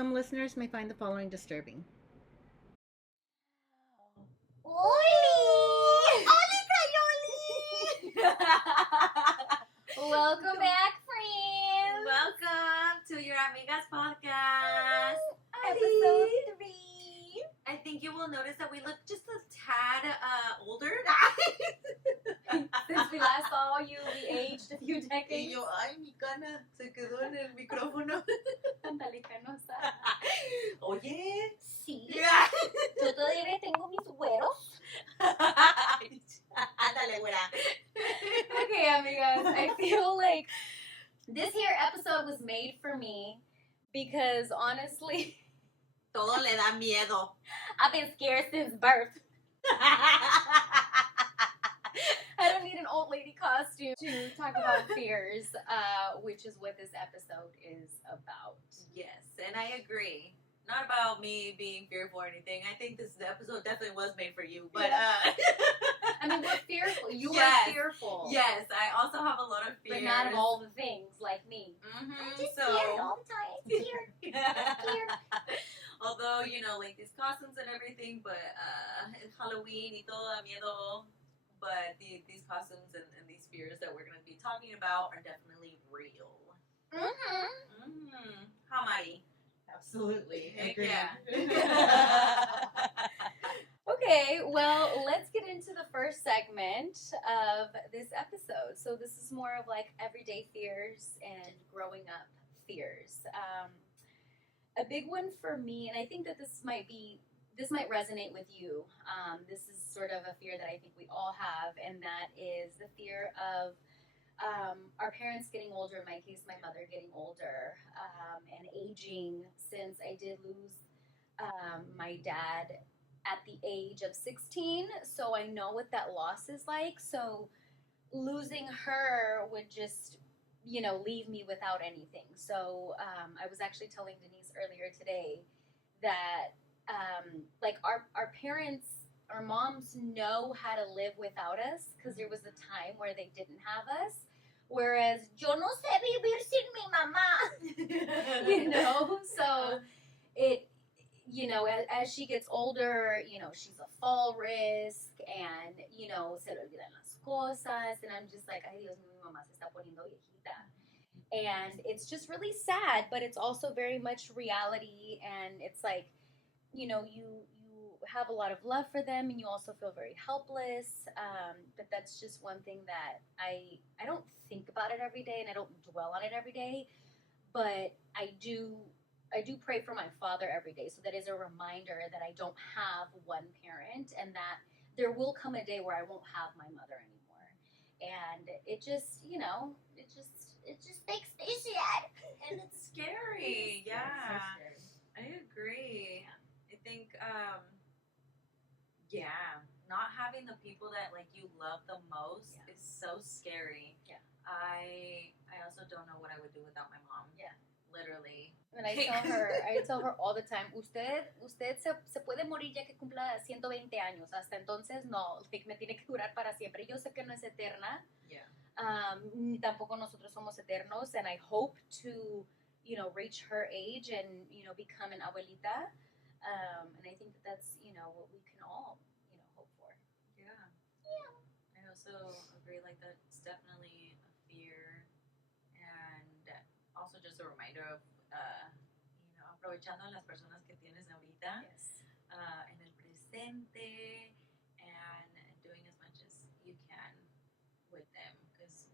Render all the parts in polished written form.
Some listeners may find the following disturbing. Oli! Oli Cayoli! Welcome back, friends! Welcome to your Amigas podcast. Episode 3. I think you will notice that we look just a tad older. Since we last saw you, we aged a few Y decades. yo, ay, mi cana se quedó en el micrófono. Ándale, canosa. Oye. Sí. Yo todavía tengo mis güeros. Ándale, güera. Okay, amigas, I feel like this here episode was made for me because honestly, Todo le da miedo. I've been scared since birth. I don't need an old lady costume to talk about fears, which is what this episode is about. Yes, and I agree. Not about me being fearful or anything. I think this episode definitely was made for you. But I mean, we're fearful. You Yes. are fearful. Yes, I also have a lot of fears. But not of all the things like me. Mm-hmm. I'm just so, scared all the time. Scared. Although, you know, like these costumes and everything, but it's Halloween y todo da miedo. But these costumes and these fears that we're going to be talking about are definitely real. Mm-hmm. How Mari? Absolutely. Yeah. Okay, well, let's get into the first segment of this episode. So this is more of like everyday fears and growing up fears. A big one for me, and I think that this might resonate with you. This is sort of a fear that I think we all have, and that is the fear of our parents getting older. In my case, my mother getting older and aging, since I did lose my dad at the age of 16, so I know what that loss is like. So losing her would just, leave me without anything. So I was actually telling Denise earlier today that like our parents, our moms know how to live without us, because there was a time where they didn't have us. Whereas yo no sé vivir sin mi mamá, so it, as she gets older, she's a fall risk, and, se le olvidan las cosas, and I'm just like, ay Dios mío, mi mamá se está poniendo viejita. And it's just really sad, but it's also very much reality, and it's like, you have a lot of love for them, and you also feel very helpless, but that's just one thing that I don't think about it every day, and I don't dwell on it every day, but I do pray for my father every day, so that is a reminder that I don't have one parent, and that there will come a day where I won't have my mother anymore. And it just, it just makes me sad. And it's scary. Yeah. So scary. I agree. I think, not having the people that like you love the most is so scary. Yeah. I also don't know what I would do without my mom. Yeah. Literally. And I tell her all the time, usted se puede morir ya que cumpla 120 años. Hasta entonces no, like, me tiene que durar para siempre. Yo sé que no es eterna. Yeah. Ni tampoco nosotros somos eternos, and I hope to, reach her age and, become an abuelita. And I think that's, what we can all, hope for. Yeah. Yeah. I also agree, like, that's definitely a fear. And also just a reminder of, aprovechando a las personas que tienes ahorita, Yes. en el presente, and doing as much as you can with them, because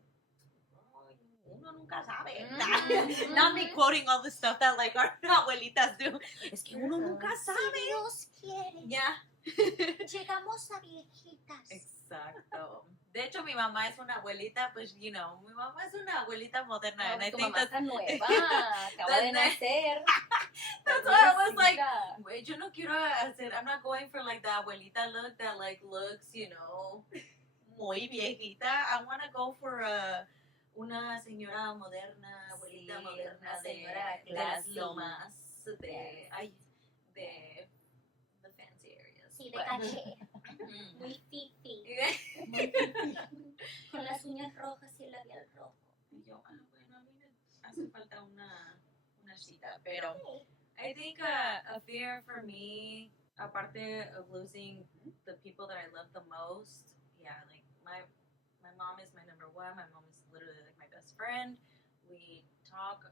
uno nunca sabe. Mm-hmm. Not me quoting all the stuff that like our abuelitas do. Es que uno nunca Si sabe. Dios quiere, Yeah. llegamos a viejitas. Exacto. De hecho, mi mamá es una abuelita, pues, mi mamá es una abuelita moderna. And I Tu think mamá that's, está nueva, acaba de nacer. that's why I was like, Pobrecita. wait, yo no quiero hacer, I'm not going for like the abuelita look that like looks, muy viejita. I want to go for una señora moderna, abuelita Sí, moderna una de señora las classy. lomas, Yes. de the fancy areas. Sí, de But- caché. Mhm. Muy fifi. Yeah. Muy fifi. Con las uñas rojas y el labial rojo. Y yo, bueno, a mí me hace falta una cita, pero Sí. I I think a fear for me, aparte of losing the people that I love the most, yeah, like my mom is my number one. My mom is literally like my best friend. We talk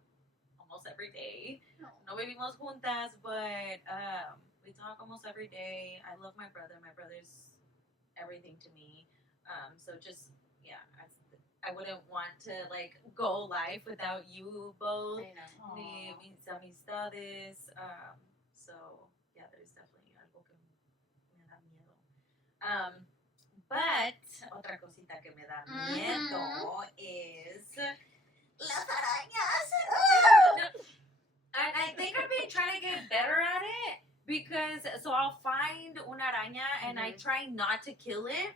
almost every day. No vivimos juntas, but we talk almost every day. I love my brother. My brother's everything to me. So just yeah, I wouldn't want to like go life without you both. I know. Ni mis amistades. So yeah, there's definitely algo que me da miedo. But otra cosita que me da miedo is las arañas. And I think I've been trying to get better at it because so I'll find una araña and I try not to kill it.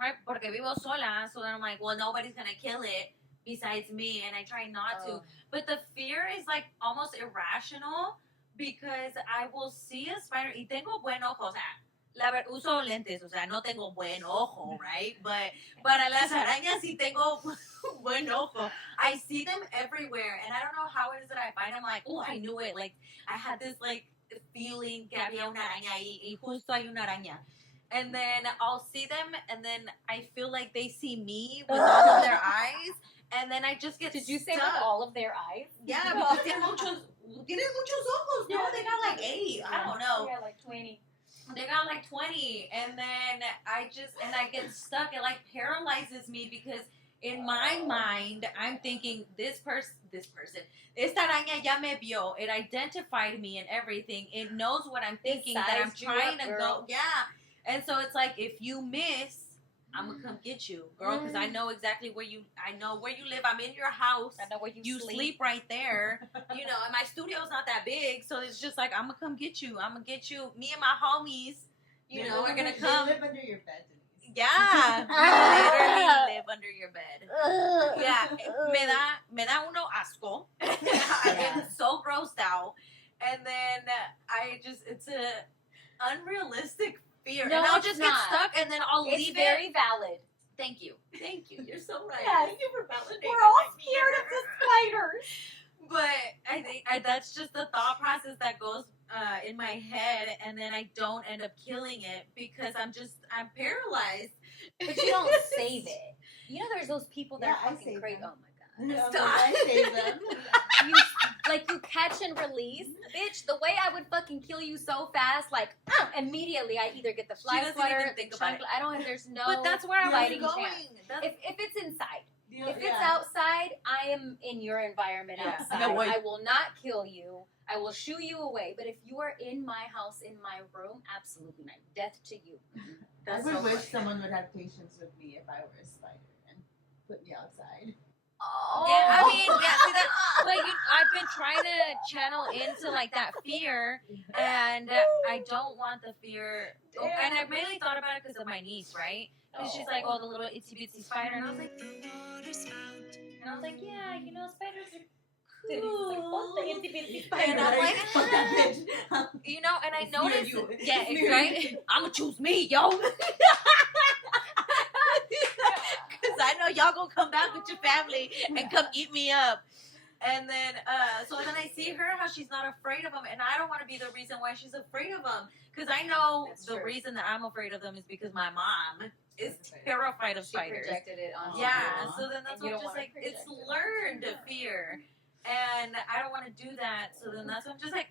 Right? Porque vivo sola, so then I'm like, well, nobody's gonna kill it besides me, and I try not to. But the fear is like almost irrational because I will see a spider y tengo buen ojo, o sea, uso lentes, o sea, no tengo buen ojo, right? But para las arañas sí tengo buen ojo. I see them everywhere, and I don't know how it is that I find them. Like, oh, I knew it. Like, I had this like feeling que había una araña y justo hay una araña. And then I'll see them, and then I feel like they see me with all of their eyes, and then I just get Did you say stuck. with all of their eyes? Yeah, because tienen muchos ojos. No, they got like 8. I don't know. Yeah, like 20. They got like 20, and then I get stuck. It like paralyzes me because in my mind, I'm thinking this person, esta araña ya me vio. It identified me and everything. It knows what I'm thinking, that I'm trying to go. Yeah. And so it's like, if you miss, I'm gonna come get you, girl, because I know exactly where you live. I'm in your house. I know where you sleep right there. You know, and my studio's not that big, so it's just like, I'm gonna come get you. I'm gonna get you. Me and my homies, you know, are gonna come. They live under your bed, Denise. Yeah, literally live under your bed. Yeah, me da uno asco. I get so grossed out, and then it's a unrealistic fear, No, and I'll it's just not. get stuck, and then I'll It's leave very it. valid. Thank you. You're so right. Yes. Thank you for validating. We're all my scared fear. of the spiders. But I think that's just the thought process that goes in my head, and then I don't end up killing it because I'm paralyzed. But you don't save it. You know, there's those people that Yeah, are I fucking save crazy. them. Oh my god. No, but I save them. You catch and release, bitch. The way I would fucking kill you so fast, like immediately, I either get the fly doesn't swatter, even think about it. I don't. There's no. But that's where I'm fighting going. chance. If it's inside, if it's Yeah. outside, I am in your environment Yeah. outside. No, wait. I will not kill you. I will shoo you away. But if you are in my house, in my room, absolutely not. Death to you. I That's would so wish funny. someone would have patience with me if I were a spider and put me outside. Oh. Yeah, I mean, yeah, see that, but I've been trying to channel into like that fear, and I don't want the fear. And I mainly thought about it because of my niece, right? Because she's like, oh, the little itsy bitsy spider, and I was like, yeah, you know, spiders are cool. And I'm like, Fuck that bitch. you know, and I It's me or noticed, you. yeah, It's me or right. I'm gonna choose me, yo. Because I know y'all gonna come back with your family and come eat me up. And then, so then I see her, how she's not afraid of them. And I don't want to be the reason why she's afraid of them. Because I know That's the true. reason that I'm afraid of them is because my mom is terrified of She spiders. projected it on Yeah, you. so then that's And you what I'm don't just wanna like, it's project it. learned fear. And I don't want to do that. So then that's what I'm just like,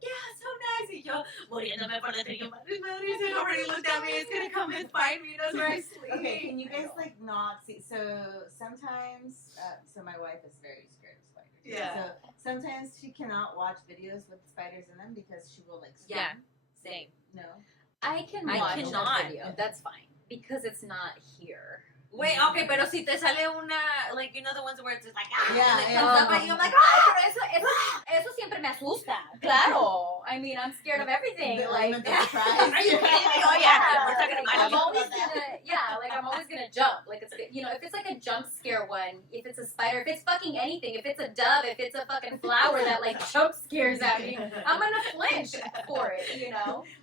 yeah, so nice. Y yo, muriéndome por dentro. Yo, madre, he already looked at me. It's going to come and find me. That's where I sleep. Okay, can you guys like not see? So sometimes, so my wife is very scared of spiders. Yeah. So sometimes she cannot watch videos with spiders in them because she will like swim. Yeah. Same. No. I can I watch cannot. the video. That's fine because it's not here. Wait, okay, pero si te sale una, like, you know the ones where it's just like, ah, Yeah, and it yeah. comes up and you're like, Ay, ah! pero eso siempre me asusta. Claro. I mean, I'm scared of everything. The Like, element of surprise. Are you kidding me? Oh, yeah. We're talking like, about I'm always gonna, I'm always gonna jump. Like, it's if it's like a jump scare one, if it's a spider, if it's fucking anything, if it's a dove, if it's a fucking flower that like jump scares at me, I'm gonna flinch for it,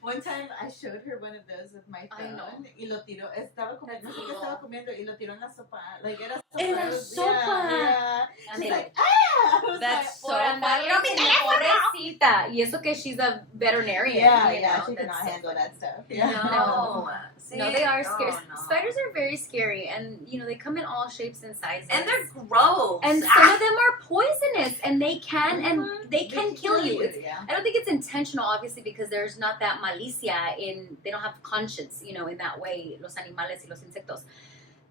One time I showed her one of those with my phone y lo tiró. Estaba comiendo, no sé qué estaba comiendo y lo tiró en la sopa. Like, era sopa. En la sopa. Yeah. I mean, She's like, ah! I was that's so like, funny. Pobrecita. Y eso que she's a veterinarian. Yeah, she cannot handle that stuff. Yeah. No. No, they are scary. No. Spiders are very scary, and they come in all shapes and sizes. And they're gross. And some of them are poisonous, and they can They kill you. Yeah. I don't think it's intentional, obviously, because there's not that malicia they don't have conscience, in that way, los animales y los insectos.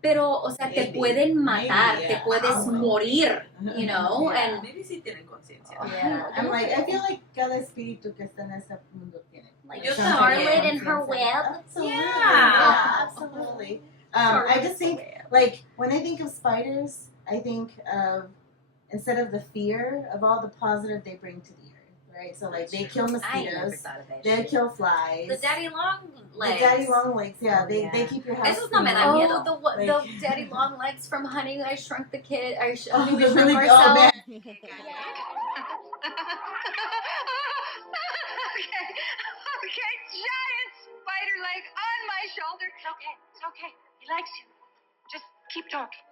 Pero, o sea, te pueden matar, te puedes morir, and maybe sí tienen conciencia. Yeah, I'm like, I feel like cada espíritu que está en este mundo tiene. like Yo Charlotte también. and her web. Absolutely. Yeah. Absolutely. I just think, like, when I think of spiders, I think of, instead of the fear, of all the positive they bring to the earth, right? So, like, they kill I never mosquitoes, thought of that they shit. kill flies. The daddy long legs. The daddy long legs, yeah. Oh, They yeah. they keep your house Esos no me clean. dan miedo. The daddy long legs from Honey I Shrunk the Kid. Oh, We the Shrunk really good, oh, Ourselves. man. Okay, giant spider leg on my shoulder. It's okay. He likes you. Just keep talking.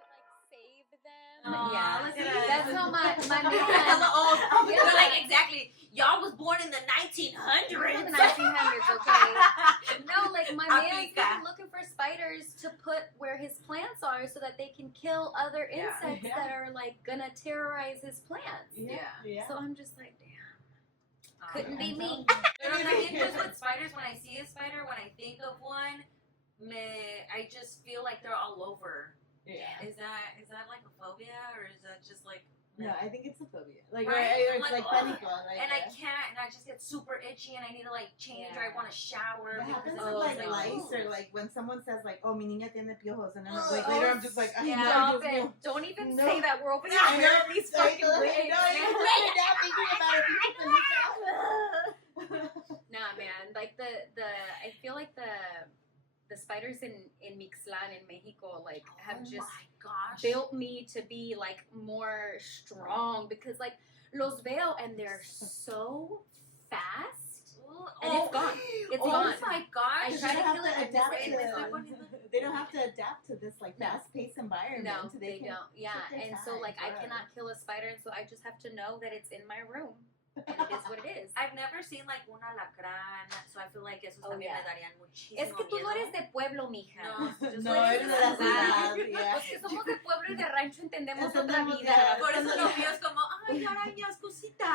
Save them. Aw, Yeah, look at us. that's how my Hella old. Yeah. You're like, exactly. Y'all was born in the 1900s. The 1900s, okay? No, like my man's Amiga. been looking for spiders to put where his plants are so that they can kill other Yeah. insects Yeah. that are like gonna terrorize his plants. Yeah. So I'm just like, damn, couldn't be me. Pero también just with spiders, when I see a spider, when I think of one, I just feel like they're all over. Yeah. Is that like a phobia, or is that just like? No, I think it's a phobia. Like, Right? or it's Like, like ugh. panico. Like, And I can't, and I just get super itchy, and I need to like change, or I want to shower. That happens because with it's like lice, oh. or like when someone says like, "Oh, mi niña tiene piojos," and then Ugh. like later I'm just like, "Ay, no, Stop Dios it. mío." Don't even No. say that. We're opening I a know. pair of these I fucking know, wigs. even right now thinking about it, people can look out. Nah, man. Like I feel like the spiders in Mixlan in Mexico like have Oh just my gosh. built me to be like more strong because like los veo and they're so fast and it's gone. It's oh gone. my gosh. I try to kill it. They don't have to adapt to this like fast-paced environment. No, so they can don't. Yeah, take their and so time, like I grow. cannot kill a spider, and so I just have to know that it's in my room, and it is what it is. I've never seen like un alacrán, so I feel like esos Oh, también yeah. me darían muchísimo Es que tú no miedo. eres de pueblo, mija. No, yo No, soy eres de la ciudad. Los Yeah. que somos de pueblo y de rancho entendemos otra Entendemos, vida. yeah. Por eso lo mío es como, ay, arañas, cositas.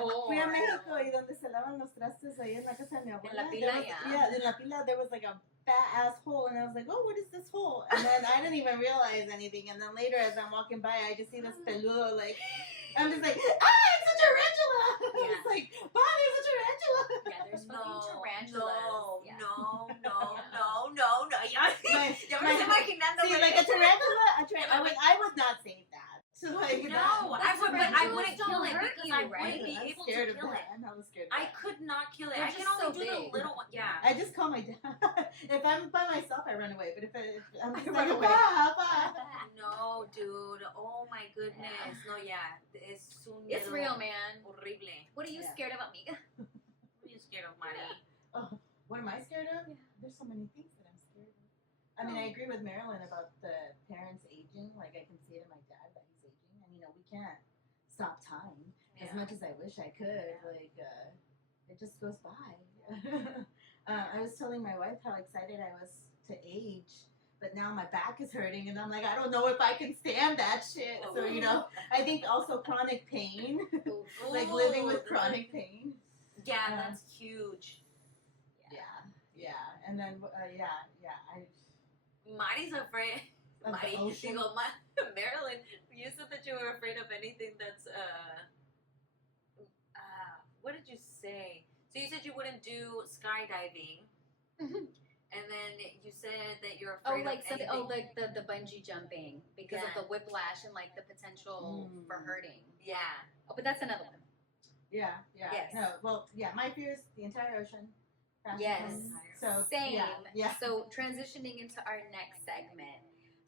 No. Fui a México y donde se lavan los trastes ahí en la casa de mi abuela. En la pila, there was- yeah. Yeah, in la pila there was like a fat ass hole, and I was like, oh, what is this hole? And then I didn't even realize anything. And then later, as I'm walking by, I just see this peludo, like, I'm just like, it's a tarantula. Yeah. It's like, wow, there's a tarantula. Yeah, there's fucking tarantulas. No, Yeah. no. Ya, My- ya me my- estoy imaginando. See, like a tarantula, I would not save that. So like, No, that- I would, but I tarantulas wouldn't don't kill it hurt because you, I right? wouldn't be I'm able to scared of kill that. it. I'm hella scared of I that. could not kill it. They're I can just only so do the big. little one. Yeah. I just call my dad. If I'm by myself, I run away. But if I'm just run like, away. "Pa." No, dude. Oh my goodness. No, yeah. Es un It's miedo real, man. horrible. What are you Yeah. scared of, amiga? What are you scared of, Mari? What am I scared of? There's so many things that I'm scared of. I mean, I agree with Marilyn about the parents aging. Like, I can see it in my dad that he's aging. And, we can't stop time as Yeah. much as I wish I could. Like, it just goes by. I was telling my wife how excited I was to age. But now my back is hurting, and I'm like, I don't know if I can stand that shit. So, I think also chronic pain. Like, living with Ooh, chronic pain. Yeah, that's huge. Yeah. And then, Mari's afraid. Of the Mari, ocean? Marilyn, you said that you were afraid of anything that's what did you say? So you said you wouldn't do skydiving, Mhm. and then you said that you're Oh, afraid like of something. anything. Oh, the bungee jumping because Yeah. of the whiplash and like the potential for hurting. Yeah. Oh, but that's another one. Yeah. Yes. No, well, my fear is the entire ocean. crashing Yes. in. So, Same. Yeah. So transitioning into our next segment.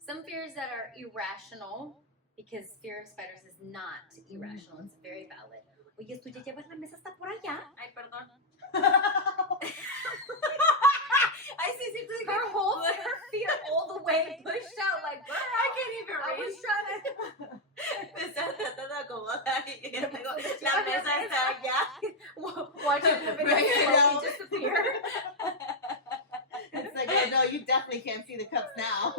Some fears that are irrational, because fear of spiders is not irrational. It's very valid. Oye, tú ya llevas la mesa hasta por allá. Ay, perdón. Ay, sí, tú Her whole her fear all the way pushed out like, girl, I can't even I read. was trying to. Me estaba tratando de acomodar y yo tengo la mesa está allá. Watch it slowly disappear. It's like, oh no, you definitely can't see the cups now.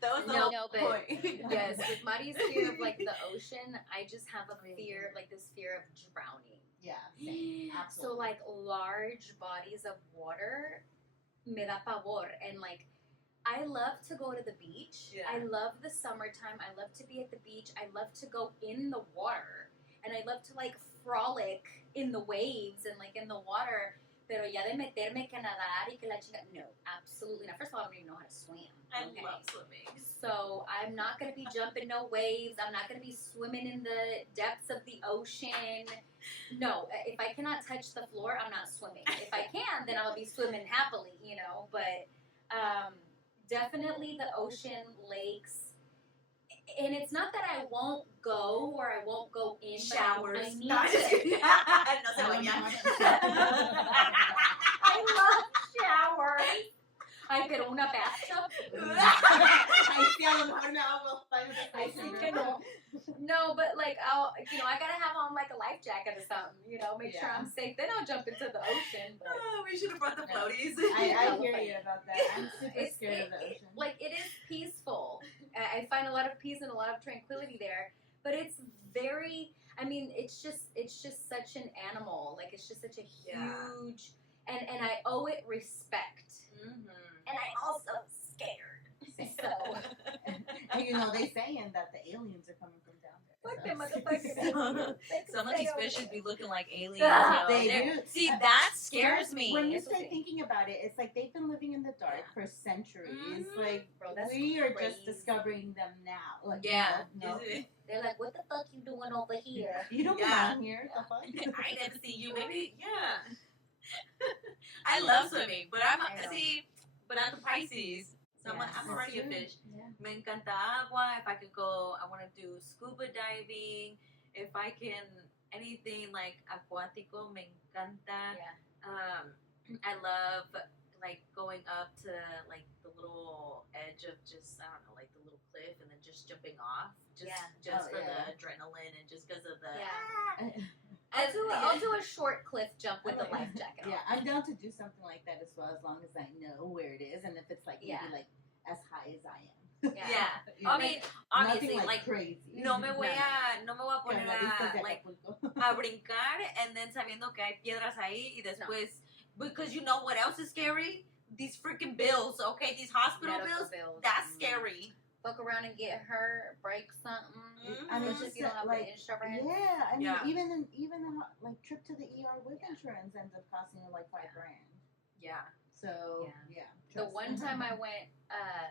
That was the No, whole but point. yes, with Mari's fear of like the ocean, I just have a fear, like this fear of drowning. Yeah, same. So Absolutely. like large bodies of water, me da pavor, and like I love to go to the beach. Yeah. I love the summertime. I love to be at the beach. I love to go in the water, and I love to like frolic in the waves and like in the water. Pero ya de meterme que nadar y que la chinga, no, absolutely not. First of all, I don't even know how to swim. I Okay? love swimming. So I'm not gonna be jumping no waves. I'm not gonna be swimming in the depths of the ocean. No, if I cannot touch the floor, I'm not swimming. If I can, then I'll be swimming happily, you know. But definitely the ocean, lakes, and it's not that I won't go or I won't go in. but Showers. I need No, I'm just to. kidding. No se I don't bañan. know. I love showers. Ay, pero una bathtub. I see a lo mejor me hago find the I space think in I know. No, but like I gotta have on like a life jacket or something, make sure I'm safe. Then I'll jump into the ocean. But Oh, we should have brought the No. floaties. I hear you about that. I'm super It's- scared of the ocean. it is peaceful. I find a lot of peace and a lot of tranquility there. But it's very. I mean, it's just such an animal. Like it's just such a huge, and I owe it respect, Mm-hmm. and I also scared. So And they saying that the aliens are coming from down there. fuck so. them motherfuckers. Some of these fish should be looking like aliens. Ah, yo. they They're- do. See, that scares me. When you Eso start sí. thinking about it, it's like they've been living in the dark for centuries. Mhm. Like Bro, that's we are crazy. just discovering them now. Like, Yeah. no, They're like, what the fuck you doing over here? you don't Yeah. belong here. The fuck? I never see you, baby. Yeah. I love swimming, but I'm the Pisces. So Yes, I'm already a that's true. fish. Yeah. Me encanta agua. If I could go, I want to do scuba diving. If I can, anything like acuático, me encanta. Yeah. I love like going up to like the little edge of just I don't know, like the little cliff, and then just jumping off, just Yeah. for the adrenaline and just because of the. Yeah. And- I'll do a short cliff jump with a life jacket on. Yeah, I'm down to do something like that as well, as long as I know where it is, and if it's like maybe Yeah. like as high as I am. Yeah. You know, I mean, obviously, nothing like crazy. no me voy a poner Carnaditas de a like Acapulco. a brincar and then sabiendo que hay piedras ahí y después because you know what else is scary? These freaking bills, okay? These hospital Medical bills. That's scary. Fuck around and get hurt, break something. I mean, Especially just if you don't have like, the insurance. yeah, I mean, Yeah. even a like trip to the ER with insurance ends up costing you like $5,000. Yeah. So Yeah. yeah. The trust. one time I went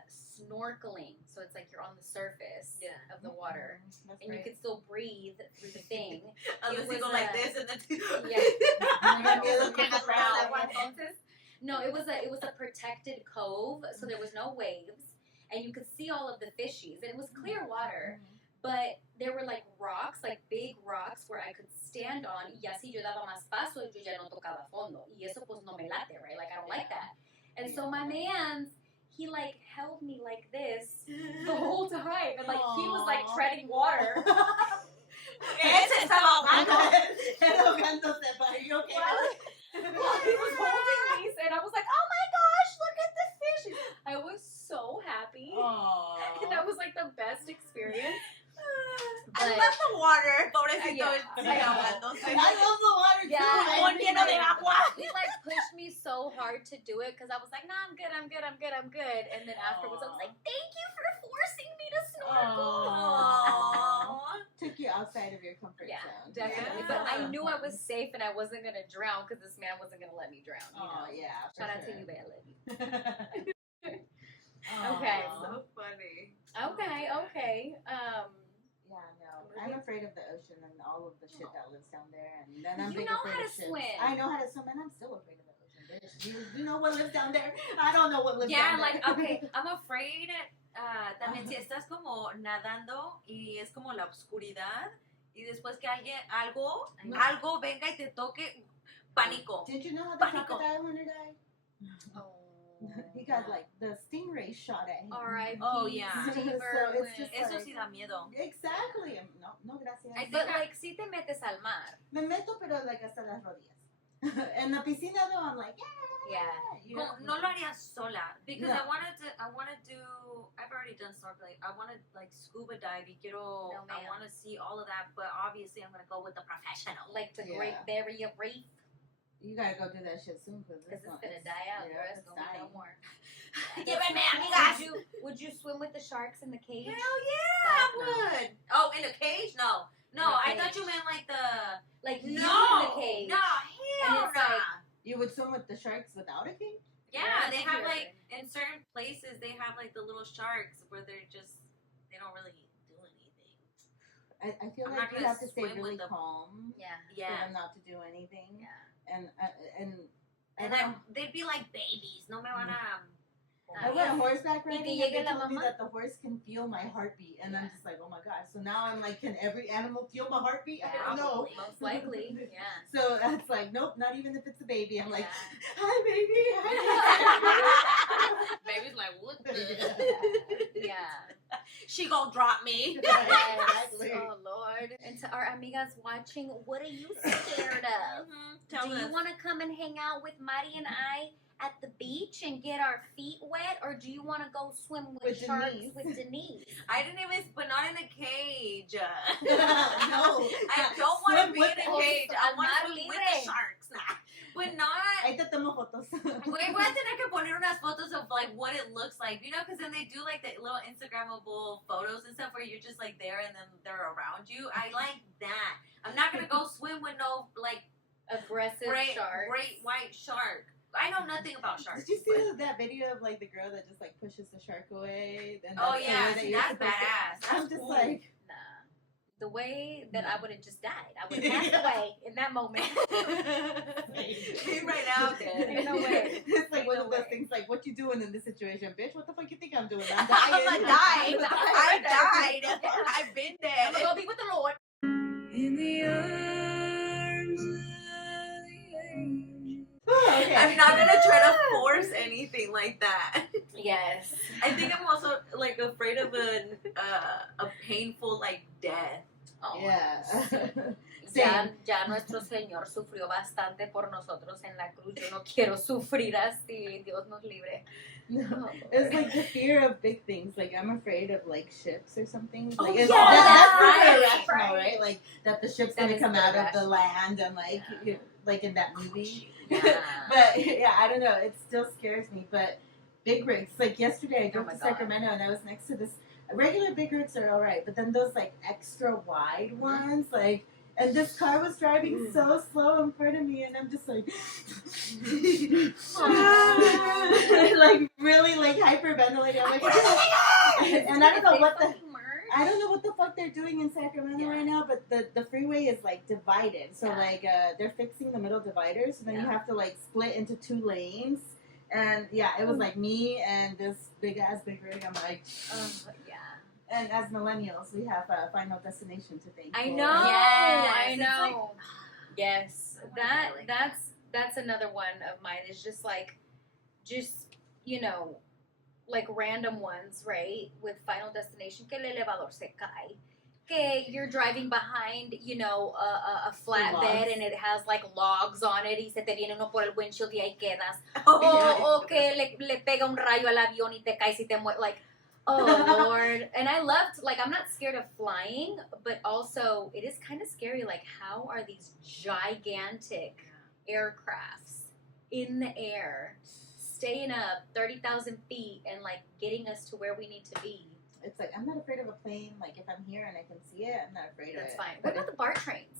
snorkeling, so it's like you're on the surface of the water, That's and you right. can still breathe through the thing. Unless was you go like a- this and then Yeah. You look at the ground. No, it was a protected cove, so there was no waves, and you could see all of the fishies, and it was clear water. But there were like rocks, like big rocks where I could stand on. Y así yo daba más paso, yo ya no tocaba fondo. Y eso pues no me late, right? Like I don't like that. And so my man's, he like held me like this the whole time, and like he was like Aw. treading water. Ese estaba ahogando. Ahogándose, but are you okay? While he was holding me, and I was like, "Oh my gosh, look at the fish!" I was so happy, and that was like the best experience. I But- love the water. Pobrecito, Yeah. sigue ahogándose. I love the water too. Yeah. Pulmón lleno de agua. He like pushed me so hard to do it because I was like, "Nah, I'm good. And then afterwards, I was like, "Thank you for forcing me to snorkel." Aww. Took you outside of your comfort Yeah, zone. definitely. But I knew I was safe and I wasn't gonna drown because this man wasn't gonna let me drown. You know? Oh yeah. for Shout out to sure. you, babe. I love you. Aw. Okay. So funny. Okay. Yeah, no. I'm afraid of the ocean and all of the shit that lives down there, and then I'm You big know afraid how of to ships. swim. I know how to swim, and I'm still afraid of the ocean. There's You know what lives down there? I don't know what lives down there. okay, I'm afraid. También si estás como nadando y es como la oscuridad y después que algo venga y te toque, pánico. Did you know how the Pánico. crocodile hunter died? Oh. He got like the stingray shot at him. R.I.P. Oh, yeah. Steve So it's Irwin. just Eso like, sí da miedo. Exactly. No, gracias. But like, si te metes al mar. Me meto, pero like hasta las rodillas. En la piscina, though, I'm like, Yeah. you know? No lo haría sola because No. I want to do. I've already done snorkeling. I want to like scuba dive. Y quiero. No, I ma'am. want to see all of that, but obviously I'm gonna go with the professional. Like the Yeah. Great Barrier Reef. You gotta go do that shit soon because Because it's going to die out. Yeah, There's it's going to be no dying. more. Llévenme, amigas. Would you swim with the sharks in the cage? Hell yeah, I would. Oh, in a cage? No. In a I thought cage. you meant like the. Like you No. in the cage. No, hell And it's no. You would swim with the sharks without a cage? Yeah, they have Weird. like in certain places they have like the little sharks where they don't really do anything. I feel I'm like not you gonna have to stay swim really with the- calm Yeah. for Yeah. them not to do anything. Yeah. And And then they'd be like babies. No me van a. I went horseback riding que and llegue they la told me mamá. that the horse can feel my heartbeat. And I'm Yeah. just like, oh my gosh. So now I'm like, can every animal feel my heartbeat? I don't know. Probably. Most likely. Yeah. So it's like, nope, not even if it's a baby. I'm like, Yeah. hi, baby. Hi. Baby's like, what? Yeah. She gonna drop me. Yes. Exactly. Oh Lord. And to our amigas watching, what are you scared of? Tell Do us. you want to come and hang out with Mari and I at the beach and get our feet wet, or do you want to go swim with With sharks Denise. with Denise? I didn't even, but not in a cage. No. I don't want to Swim be with in a us. cage. I want Mar to swim with libre. the sharks. Nah. But not. Ahí te tomo fotos. Güey, voy a tener que poner unas fotos of like what it looks like, you know, because then they do like the little Instagrammable photos and stuff where you're just like there and then they're around you. I like that. I'm not gonna go swim with no like Aggressive great sharks. white shark. I know nothing about sharks. Did you see that video of like the girl that just like pushes the shark away? And Oh that's the yeah, way that you're that's supposed to- badass. That's I'm just cool. like, Nah. The way that I would have just died. I would have passed away in that moment. right out there. Ain't no way. It's like Ain't one no of those way. things like, what you doing in this situation, bitch? What the fuck you think I'm doing? I'm I'm dying. dying. I'm I died. I've been I'm dead. gonna go be with the Lord. In the arms of the angel. Okay. I'm not gonna try to force anything like that. Yes. I think I'm also like afraid of a painful like death. Oh, Yeah. Ya nuestro Señor sufrió bastante por nosotros en la cruz. Yo no quiero sufrir así. Dios nos libre. No. It's like the fear of big things. Like I'm afraid of like ships or something. Oh, Like it's, yeah, that's right, irrational, right? Like that the ship's That gonna is come out of the irrational. land and like Yeah. you know, like in that movie. Yeah. But yeah, I don't know. It still scares me. But big rigs, like yesterday, I drove my to God. Sacramento and I was next to this. Regular big rigs are all right, but then those like extra wide ones, like, and this car was driving so slow in front of me, and I'm just like, like really like hyperventilating. I'm like, and I don't know what the. I don't know what the fuck they're doing in Sacramento Yeah. right now, but the freeway is like divided. So Yeah. like they're fixing the middle dividers, so then you Yeah. have to like split into 2 lanes. And yeah, it was like me and this big ass big rig. I'm like, Yeah. and as millennials, we have a Final Destination to thank. I for. know. Yes, I it's know. Yes. I wanna That be like that's another one of mine. Is just you know, like random ones, right? With Final Destination, que el elevador se cae. Que you're driving behind, you know, a flatbed Logs. and it has like logs on it y se te viene uno por el windshield y ahí quedas. Oh, O que le pega un rayo al avión y te caes y te mueres. Like, oh Lord. And I loved, like, I'm not scared of flying, but also it is kind of scary. Like, how are these gigantic aircrafts in the air staying up 30,000 feet and like getting us to where we need to be? It's like I'm not afraid of a plane. Like if I'm here and I can see it, I'm not afraid of That's it. fine. But What about the BART trains?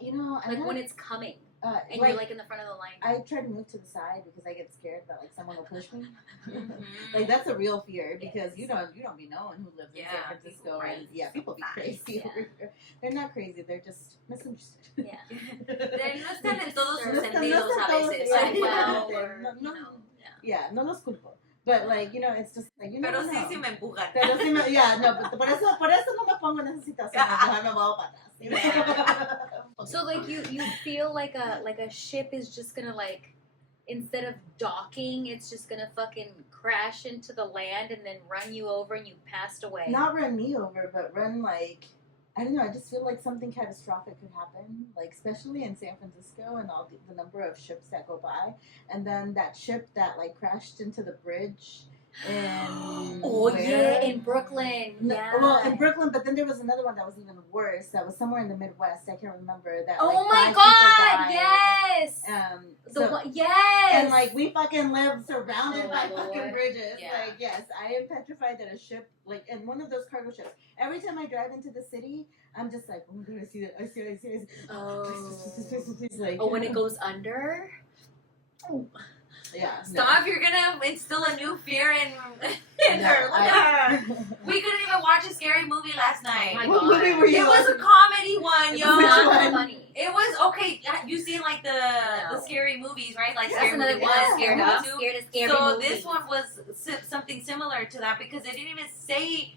you know, I'm Like not, when it's coming. And like, you're like in the front of the line. I try to move to the side because I get scared that like someone will push me. Mhm. Like that's a real fear because Yes. you don't be knowing who lives in Yeah, San Francisco people and crazy people be sometimes. crazy Yeah. over here. They're not crazy, they're just misunderstood. Yeah. No están en todos sus No sentidos están a todos veces. igual. Well, Yeah. or, No, you no. know, yeah. Yeah, no los culpo. But like, it's just like, you Pero never sí, know. sí me empujan. Pero sí me, yeah, no, but por eso no me pongo en esa situación, mejor me muevo para atrás. So like you feel like a ship is just gonna like, instead of docking, it's just gonna fucking crash into the land and then run you over and you passed away. Not run me over, but run like, I don't know, I just feel like something catastrophic could happen, like especially in San Francisco and all the number of ships that go by, and then that ship that like crashed into the bridge in Oh where? yeah, in Brooklyn. No, Yeah. well, in Brooklyn, but then there was another one that was even worse. That was somewhere in the Midwest. I can't remember. That Oh like, my 5 people God! died. Yes. So, The one, yes. and like we fucking live surrounded Oh, by Lord. fucking bridges. Yeah. Like yes, I am petrified that a ship, like in one of those cargo ships. Every time I drive into the city, I'm just like, oh my God, I see that. I see it. Please, like, Oh, when it goes under. yeah. Stop, you're gonna instill a new fear in her. Look at her. We couldn't even watch a scary movie last night. Oh my What God. movie were you It was a watching? comedy one, It's yo. Which not one? funny. It was okay. You seen like the No. scary movies, right? Like That's scary another movie one. one, Yeah. scary I'm movie two. scared of scary So movies. this one was something similar to that because it didn't even say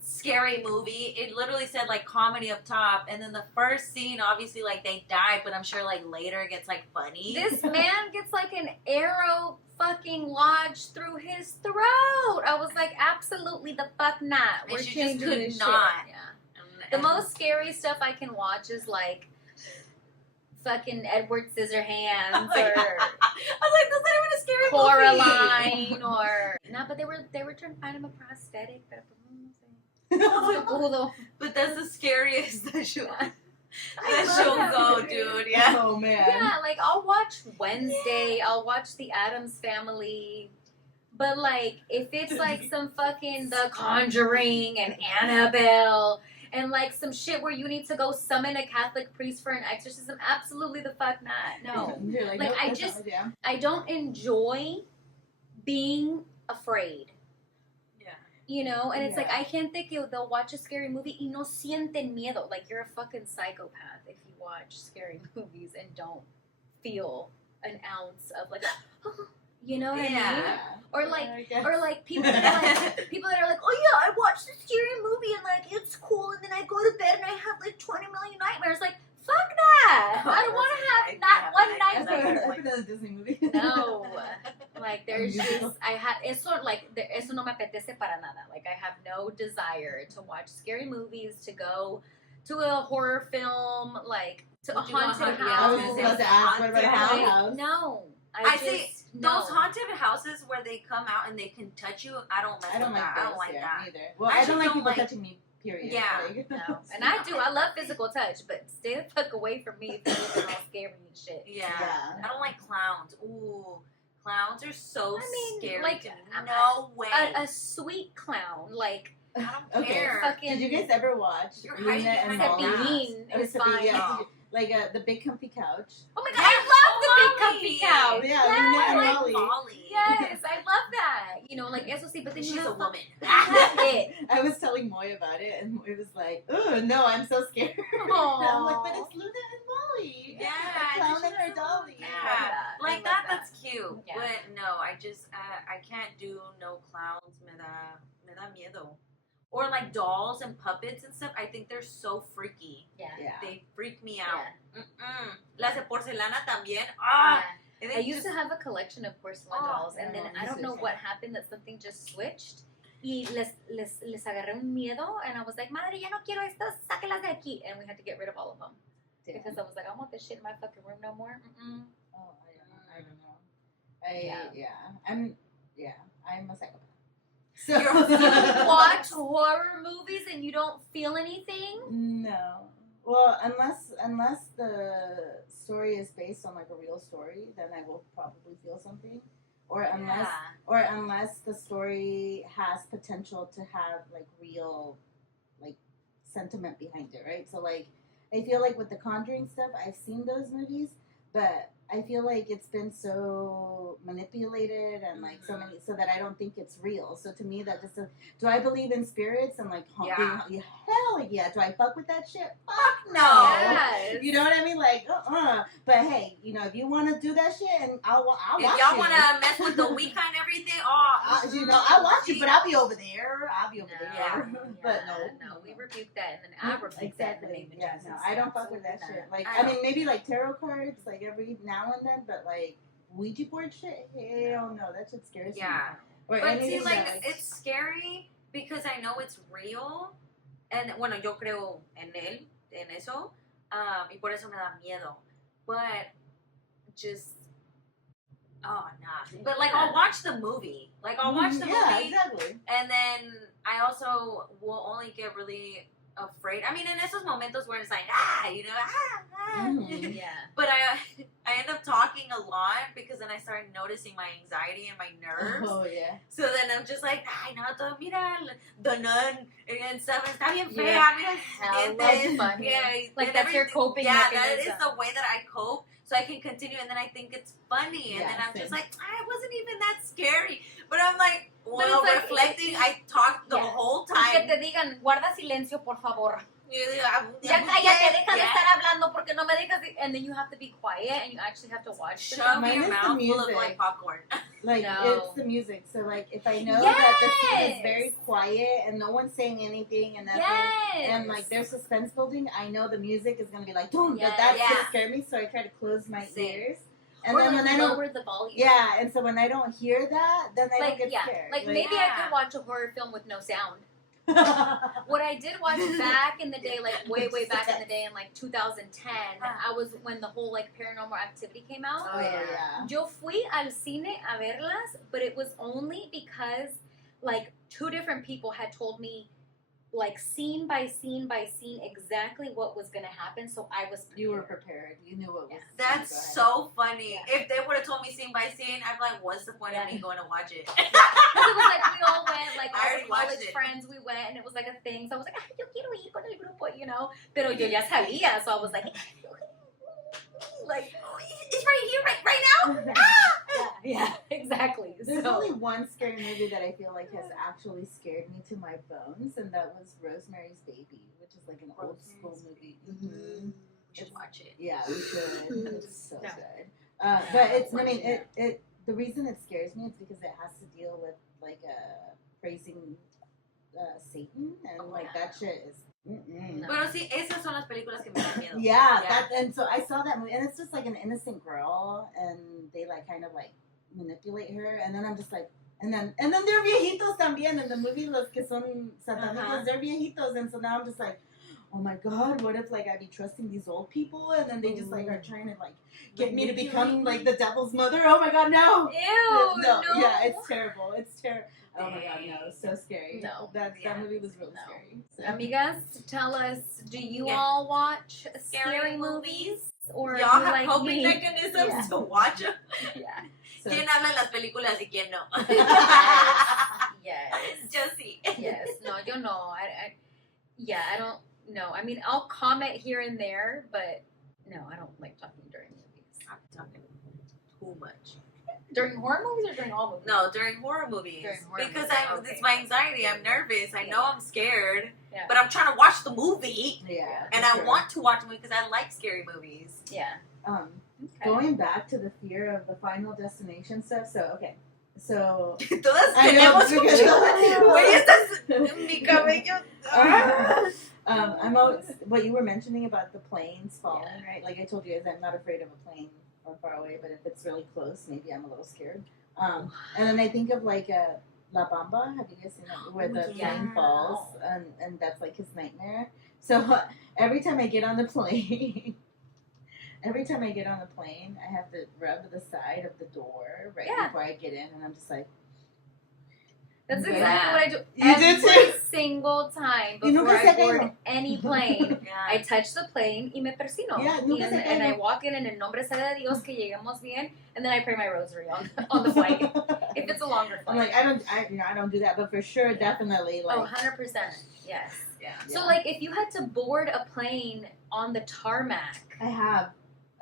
scary movie. It literally said like comedy up top, and then the first scene, obviously, like they die, but I'm sure like later it gets like funny. This man gets like an arrow fucking lodged through his throat. I was like, absolutely the fuck not. And We're she just changing could this shit. not. Yeah. And- The most scary stuff I can watch is like fucking Edward Scissorhands Oh, yeah. or I was like, that's not even a scary movie. Coraline or no, but they were trying to find him a prosthetic. But that's the scariest that she'll, I that love she'll that go, movie. dude. Yeah. Oh man. Yeah, like I'll watch Wednesday, I'll watch The Addams Family. But like if it's like some fucking The Conjuring and Annabelle and like some shit where you need to go summon a Catholic priest for an exorcism, absolutely the fuck not. No. You're Like, nope, I that's just- not my jam. I don't enjoy being afraid. Yeah. You know, and it's like Yeah. I can't think they'll watch a scary movie y no sienten miedo. Like you're a fucking psychopath if you watch scary movies and don't feel an ounce of like, you know what I mean? Yeah. Or like, I guess. or like people that are like, oh yeah, I watched this scary movie and like it's cool, and then I go to bed and I have like 20 million nightmares. Like fuck that! I don't want to have not one I've nightmare. been in a Disney movie. No, like there's Musical. just eso eso no me apetece para nada. Like I have no desire to watch scary movies, to go to a horror film, like to a Would you go haunted haunted I was house. just about to ask, what about a Haunted house? No, I just see no. those haunted houses where they come out and they can touch you. I don't mess I don't with like that. I those, don't like yeah, that. either. Well, I I don't actually like don't people like- touching me. Period. Yeah. Like, No. And I do. I love physical touch, but stay the fuck away from me if you're looking all scary and shit. Yeah. Yeah. I don't like clowns. Ooh, clowns are so I mean, scary. like, to me. No way. A sweet clown, like I don't Okay. care. fucking. Did you guys ever watch You're Luna hiding and behind Molly? a Cepillín Or is Cepillín, fine. yeah. Oh. Like the big comfy couch. Oh my god, Yes, I love the big Molly. comfy couch. Yeah, yes, Luna and like, Molly. Molly. yes, I love that. You know, like eso sí, but then She's you a have woman. That's it. I was telling Moy about it, and Moy was like, "Oh no, I'm so scared." Aw. I'm like, "But it's Luna and Molly. Yeah, a clown and her dolly." Yeah. I Like love that, that's cute. Yeah. But no, I just I can't do no clowns. Me da miedo. Or like dolls and puppets and stuff. I think they're so freaky. Yeah. Yeah. They freak me out. Mm-mm. Las de porcelana también. Ah. And I they used just- to have a collection of porcelain Oh, dolls, and then no, I don't this know is- what happened that something just switched. Y les agarré un miedo, and I was like, madre, ya no quiero estas, sáquelas de aquí. And we had to get rid of all of them. Damn. Because I was like, I don't want this shit in my fucking room no more. Mm-mm. Oh, I don't know. I'm a psychopath. So You watch horror movies and you don't feel anything? No. Well, unless the story is based on like a real story, then I will probably feel something. Or unless the story has potential to have like real like sentiment behind it, right? So like I feel like with the Conjuring stuff, I've seen those movies, but I feel like it's been so manipulated and like so many, so that I don't think it's real. So to me, that just do I believe in spirits and like Yeah. hell yeah. Do I fuck with that shit? Fuck no. Yes. You know what I mean? Like But hey, you know, if you want to do that shit, and I'll watch If you. y'all want to mess with the Ouija and everything, You know, I'll watch you, but I'll be over there. Yeah. But no, we rebuke that, and then I rebuke that in the name of Yeah, Jesus. no, I don't fuck with that Absolutely shit. not. Like, I I mean, maybe like tarot cards, like every now and then, but like Ouija board shit, hell no, that shit scares me. Yeah. Or But see, anything like, that, it's scary because I know it's real. And, bueno, yo creo en él, en eso. Y por eso me da miedo. But just, oh, nah. But, like, I'll watch the movie. Like, I'll watch the yeah, movie. exactly. And then I also will only get really afraid. I mean, in esos momentos where it's like, you know, Mhm. Yeah. But I end up talking a lot because then I started noticing my anxiety and my nerves. Oh yeah. So then I'm just like, ay, no, todo, mira, the nun and stuff, está bien fea, Yeah. mira Hella sus dientes. funny. Yeah, Like, and that's your everything. coping Yeah, that mechanism. is the way that I cope, so I can continue, and then I think it's funny, and Yeah, then I'm same. just like, I wasn't even that scary. But I'm like, But well, it's like, reflecting, I talked the yeah. whole Que time. te digan, guarda silencio, por favor. Ya Ya cállate, deja de estar hablando porque no me dejas. And then you have to be quiet and you actually have to watch the Shove film. Mine your is the mouth full of music. like popcorn. Like No. it's the music. So like if I know that the scene is Yes! very quiet and no one's saying anything and nothing. Yes. And like there's suspense building, I know the music is gonna be like, boom, Yes. that's Yeah. gonna scare me. So I try to close my Same. ears. And Or then like when I don't, lower the volume. yeah, and so when I don't hear that, then I Like, don't get yeah. scared. Like maybe I could watch a horror film with no sound. What I did watch back in the day, like way back in the day in like 2010, I was when the whole like Paranormal Activity came out. Oh yeah. Yo fui al cine a verlas, but it was only because like two different people had told me like scene by scene exactly what was gonna happen, so I was prepared. You were prepared. You knew what was. That's go ahead. so funny. Yeah. If they would have told me scene by scene, I'd be like, what's the point of me going to watch it? Because it was like we all went, like I all already the watched college it. friends, we went, and it was like a thing. So I was like, yo quiero ir con el grupo, you know. Pero yo ya sabía, so I was like, like It's right here, right now. yeah, exactly. There's So only one scary movie that I feel like has actually scared me to my bones, and that was Rosemary's Baby, which is like an old school movie. Mm-hmm. You should watch it. Yeah, we should. It's so No. good. But it's, I mean, it. The reason it scares me is because it has to deal with like praising Satan, and like that shit is. Mm-mm. No. Pero sí, esas son las películas que me dan miedo. Yeah, Yeah. that, and so I saw that movie, and it's just like an innocent girl, and they like kind of like manipulate her, and then I'm just like, and then they're viejitos también in the movie. Los que son satánicos, they're viejitos, and so now I'm just like, oh my god, what if like I be trusting these old people, and then they just like are trying to like get me to become like the devil's mother? Oh my god, no! Ew, no. Yeah, it's terrible. It's terrible. Oh my god, no, so scary. No. that movie was really No. scary. So. Amigas, tell us, do you Yeah. all watch Scary scary movies? Or Y'all you have like coping me? mechanisms Yeah. to watch them. Yeah. So- ¿Quién habla en las películas y quién no? Yes. Yo sí. Yes. No, yo no. I don't know. I mean, I'll comment here and there, but no, I don't like talking during movies. I'm talking too much. During horror movies or during all movies? No, during horror movies. During horror because movies, okay. it's my anxiety. I'm nervous. I know I'm scared. Yeah. But I'm trying to watch the movie. Yeah. And for I sure. want to watch the movie because I like scary movies. Yeah. Okay. Going back to the fear of the Final Destination stuff. So okay. So Todas I know, tenemos un because- chingo. Güey, estás mi cabello. I'm always what you were mentioning about the planes falling, right? Like I told you guys, I'm not afraid of a plane from far away, but if it's really close, maybe I'm a little scared. And then I think of like La Bamba. Have you guys seen that? Where the Yeah. plane falls, and that's like his nightmare. So every time I get on the plane. Every time I get on the plane, I have to rub the side of the door right Yeah. before I get in, and I'm just like, That's Yeah. exactly what I do You every do too? single time You before nunca I se board cayó. any plane. I Yeah. touch the plane y me persino. Yeah, nunca se and I cayó. walk in and en nombre sea de Dios que lleguemos bien, and then I pray my rosary on the flight. If it's a longer I'm flight. like, I don't do that, but for sure, definitely, like, Oh, 100%. Yes. Yeah. So, Yeah. like, if you had to board a plane on the tarmac, I have.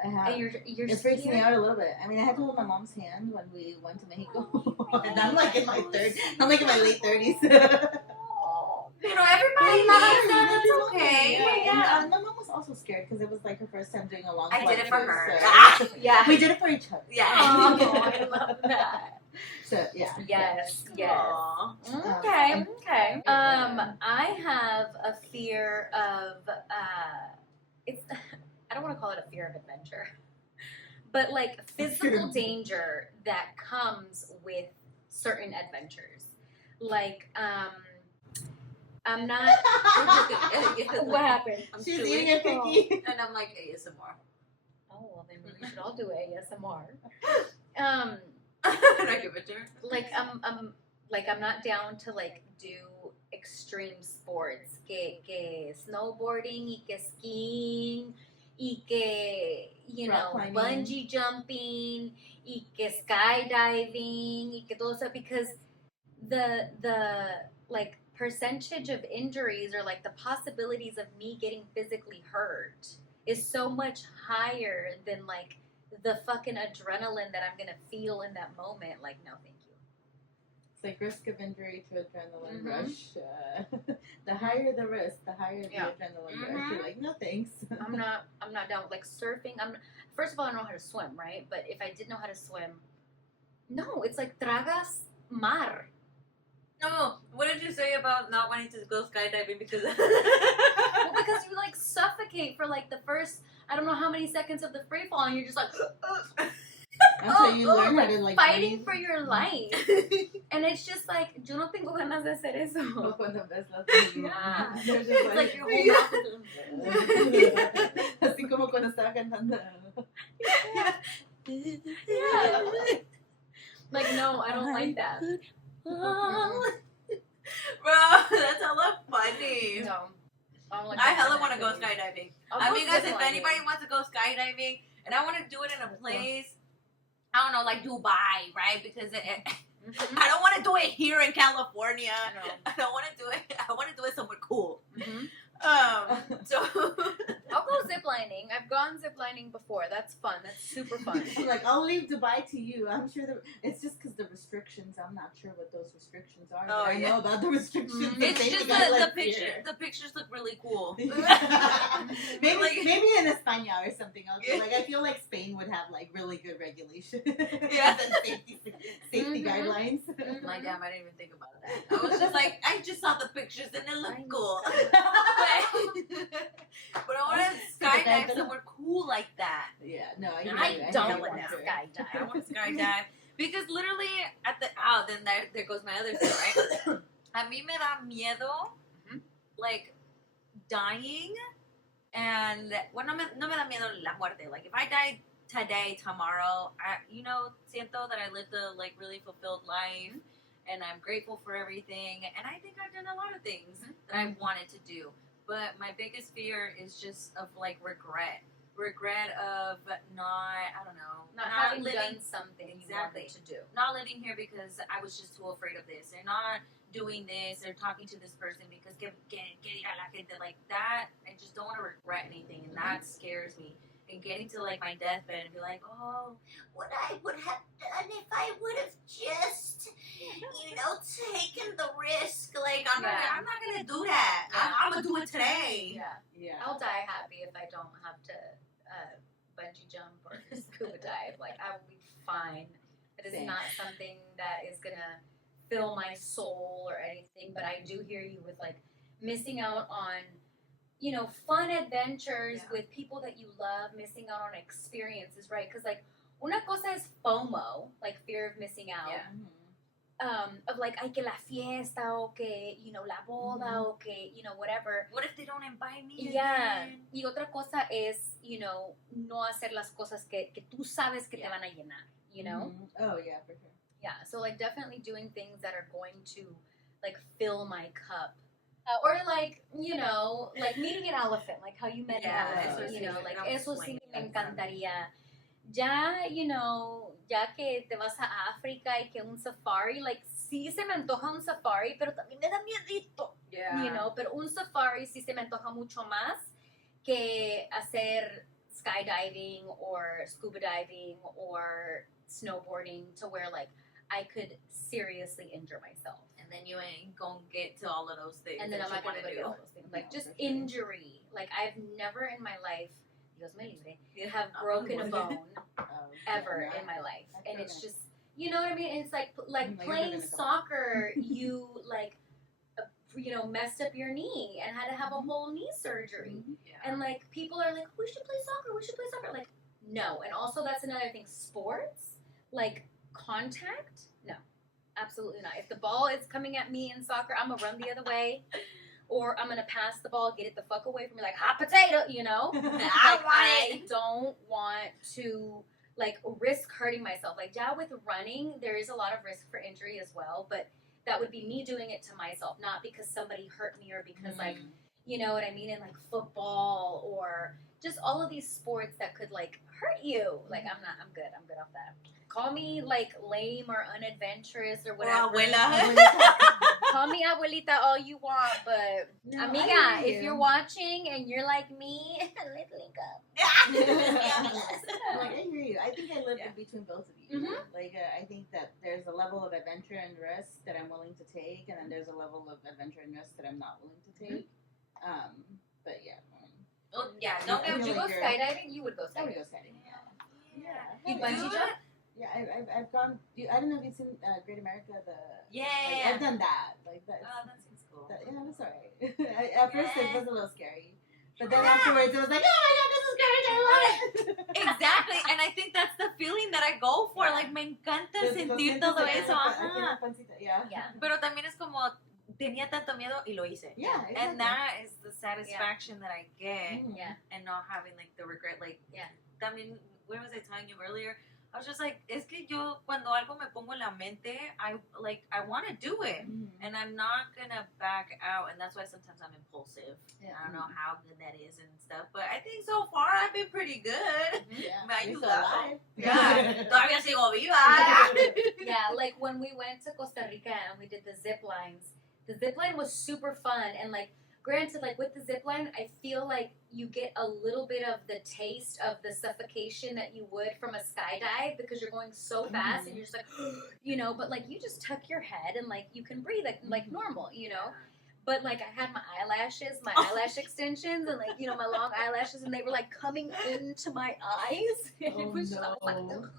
I have. And you're It freaks me scared? out a little bit. I mean, I had to hold my mom's hand when we went to Mexico, and I'm like in my late 30s. You know, everybody Yeah, needs that. that's It's okay. Yeah. And my mom was also scared because it was like her first time doing a long I flight did it for too, her. so- Yeah. We did it for each other. Yeah. Oh, I love that. So yeah. Yes. Aw. Okay. I have a fear of it's I don't want to call it a fear of adventure, but like physical danger that comes with certain adventures. Like I'm not. What happened? I'm She's chewing, eating a cookie. and I'm like ASMR. Oh well, then we should all do ASMR. And I give it to her. Like I'm not down to like do extreme sports, que snowboarding, y que skiing, y que Rock climbing. bungee jumping, y que skydiving, y que todo eso, because the like percentage of injuries or like the possibilities of me getting physically hurt is so much higher than like the fucking adrenaline that I'm gonna feel in that moment. Like, no, thank you. It's like risk of injury to adrenaline Mhm. rush. The higher the risk, the higher the Yeah. adrenaline rush. Mhm. You're like, no thanks. I'm not down with like surfing. First of all, I don't know how to swim, right? But if I did know how to swim, no, it's like tragas mar. No, what did you say about not wanting to go skydiving because? Well, because you like suffocate for like the first I don't know how many seconds of the free fall, and you're just like Until you learn how to like fighting breathe. for your life, and it's just like yo no tengo ganas de hacer eso. O cuando ves las películas. Yeah. They're just It's like your whole mouth is Así como cuando estaba cantando. yeah. Like no, I don't like that. Bro, that's hella funny. No, I don't like. I that hella kind want to of go activity. skydiving. I'll I go mean, guys, if ziplining. anybody wants to go skydiving, and I want to do it in a place, I don't know, like Dubai, right? Because Mhm. I don't want to do it here in California. No. I don't want to do it. I want to do it somewhere cool. Mhm. So I'll go ziplining. I've gone ziplining before. That's fun. That's super fun. Like, I'll leave Dubai to you. I'm sure it's just because the restrictions. I'm not sure what those restrictions are. Oh, but I yeah. know about the restrictions. Mhm. The it's safety just guidelines the picture. here. The pictures look really cool. maybe Like- maybe in España or something. Like I feel like Spain would have like really good regulation. Yeah. And safety Mhm. guidelines. My damn, I didn't even think about that. I was just like, I just saw the pictures and it looked cool. But I want to skydive somewhere cool like that. Yeah, no, I I don't want want that. to I skydive. want to skydive because literally at the then there goes my other thing, right? A mí me da miedo, Mhm. like dying, and well, no me da miedo la muerte. Like if I die today, tomorrow, siento that I lived a like really fulfilled life, and I'm grateful for everything, and I think I've done a lot of things that I wanted to do. But my biggest fear is just of like regret of Not having living done something Exactly. you wanted to do. not living here because I was just too afraid of this, or not doing this, or talking to this person because que ir a la gente like that. I just don't want to regret anything, and that scares me. And getting to like my deathbed and be like, oh, what I would have done if I would have just, taken the risk. Like I'm not gonna do that. Yeah. I'm gonna do it today. Yeah. Yeah. I'll die happy if I don't have to bungee jump or scuba dive. Like I will be fine. It is Same. not something that is gonna fill my soul or anything. But I do hear you with like missing out on, fun adventures Yeah. with people that you love. Missing out on experiences, right? Because like una cosa is FOMO, like fear of missing out. Yeah. Of like, ay, que la fiesta, o que, la boda, o que, whatever. What if they don't invite me? Yeah. again? Y otra cosa es, no hacer las cosas que tú sabes que te Yeah. van a llenar, you know? Mhm. Oh yeah, for sure. Yeah, so like definitely doing things that are going to like fill my cup. Or like, like meeting an elephant, like how you met Yeah, an eso elephant, sí, like I'm eso sí swinging me that encantaría. Ya, ya que te vas a África y que un safari, like sí se me antoja un safari, pero también me da miedito. Yeah. Pero un safari sí se me antoja mucho más que hacer skydiving or scuba diving or snowboarding to where like I could seriously injure myself. And then you ain't gonna get to all of those things. And then I'm that not you gonna wanna do all those things. Like just injury. Like I've never in my life, Dios me libre, have broken a bone ever in my life. And it's just, you know what I mean? And it's like playing soccer, you like, you know, messed up your knee and had to have a whole knee surgery. Yeah. And like people are like, we should play soccer. Like, no. And also that's another thing. Sports, like contact, no, absolutely not. If the ball is coming at me in soccer, I'm gonna run the other way. Or I'm gonna pass the ball, get it the fuck away from me, like hot potato, you know? I don't want to like risk hurting myself. Like with running, there is a lot of risk for injury as well, but that would be me doing it to myself, not because somebody hurt me or because like, you know what I mean? In like football or just all of these sports that could like hurt you. Like I'm good off that. Call me like lame or unadventurous or whatever. Call me abuelita all you want, but amiga, if you're watching and you're like me, let's link up. Like, I hear you. I think I live in between both of you. Like I think that there's a level of adventure and risk that I'm willing to take, and then there's a level of adventure and risk that I'm not willing to take. But yeah. Would you go skydiving? You would go skydiving. I would go skydiving. Yeah. You bungee jump? Yeah, I've gone. I don't know if you've seen Great America. I've done that. Like that. Oh, that seems cool. Yeah, it was alright. At first, it was a little scary, but then afterwards, it was like, oh my god, this is great! I love it. Exactly, and I think that's the feeling that I go for. Like, me encanta sentir todo eso. Ajá. Yeah. Pero también es como tenía tanto miedo y lo hice. Yeah, exactly. And that is the satisfaction that I get. Yeah. And not having like the regret. Like, también, what was I telling you earlier? I was just like, es que yo cuando algo me pongo en la mente, I want to do it, and I'm not gonna back out, and that's why sometimes I'm impulsive. I don't know how good that is and stuff, but I think so far I've been pretty good. Me ha ayudado. Todavía sigo viva. Yeah, like when we went to Costa Rica and we did the zip lines, the zip line was super fun, and like granted, like with the zip line, I feel like you get a little bit of the taste of the suffocation that you would from a skydive because you're going so fast and you're just like, you know, but like you just tuck your head and like you can breathe like normal, you know. But like I had my eyelash extensions and like, you know, my long eyelashes, and they were like coming into my eyes. And it was just like ahogándome.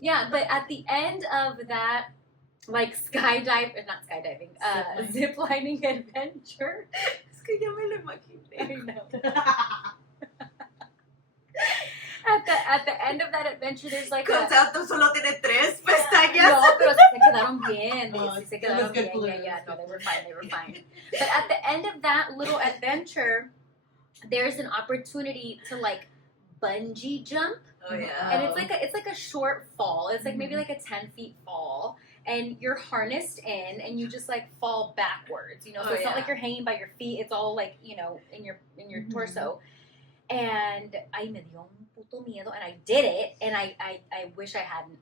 Yeah, but at the end of that like zip lining adventure. Es que ya me lo imaginé. I know. At the end of that adventure, there's like Concepto solo tiene 3 pestañas. No, pero se quedaron bien. Sí se quedaron bien. Yeah, no, they were fine. But at the end of that little adventure, there's an opportunity to like bungee jump. Oh yeah. And it's like a short fall. It's like maybe like a 10 feet fall. And you're harnessed in, and you just like fall backwards, you know. So it's not like you're hanging by your feet. It's all like, you know, in your torso. And I me dio un puto miedo, and I did it, and I wish I hadn't.